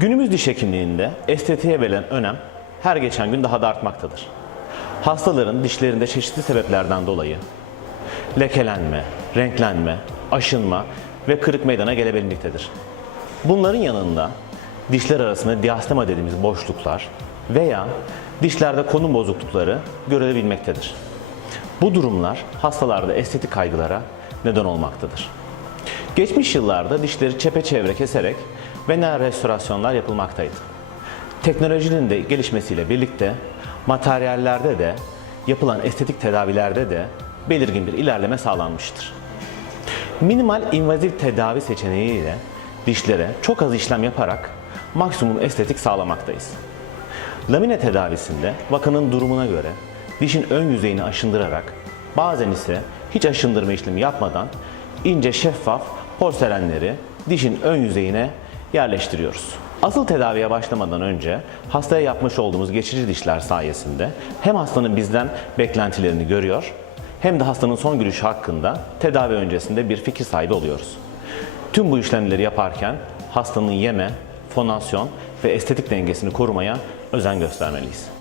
Günümüz diş hekimliğinde estetiğe verilen önem her geçen gün daha da artmaktadır. Hastaların dişlerinde çeşitli sebeplerden dolayı lekelenme, renklenme, aşınma ve kırık meydana gelebilmektedir. Bunların yanında dişler arasında diastema dediğimiz boşluklar veya dişlerde konum bozuklukları görülebilmektedir. Bu durumlar hastalarda estetik kaygılara neden olmaktadır. Geçmiş yıllarda dişleri çepeçevre keserek venel restorasyonlar yapılmaktaydı. Teknolojinin de gelişmesiyle birlikte materyallerde de yapılan estetik tedavilerde de belirgin bir ilerleme sağlanmıştır. Minimal invaziv tedavi seçeneğiyle dişlere çok az işlem yaparak maksimum estetik sağlamaktayız. Lamine tedavisinde vakanın durumuna göre dişin ön yüzeyini aşındırarak bazen ise hiç aşındırma işlemi yapmadan ince şeffaf porselenleri dişin ön yüzeyine yerleştiriyoruz. Asıl tedaviye başlamadan önce hastaya yapmış olduğumuz geçici dişler sayesinde hem hastanın bizden beklentilerini görüyor hem de hastanın son gülüşü hakkında tedavi öncesinde bir fikir sahibi oluyoruz. Tüm bu işlemleri yaparken hastanın yeme, fonasyon ve estetik dengesini korumaya özen göstermeliyiz.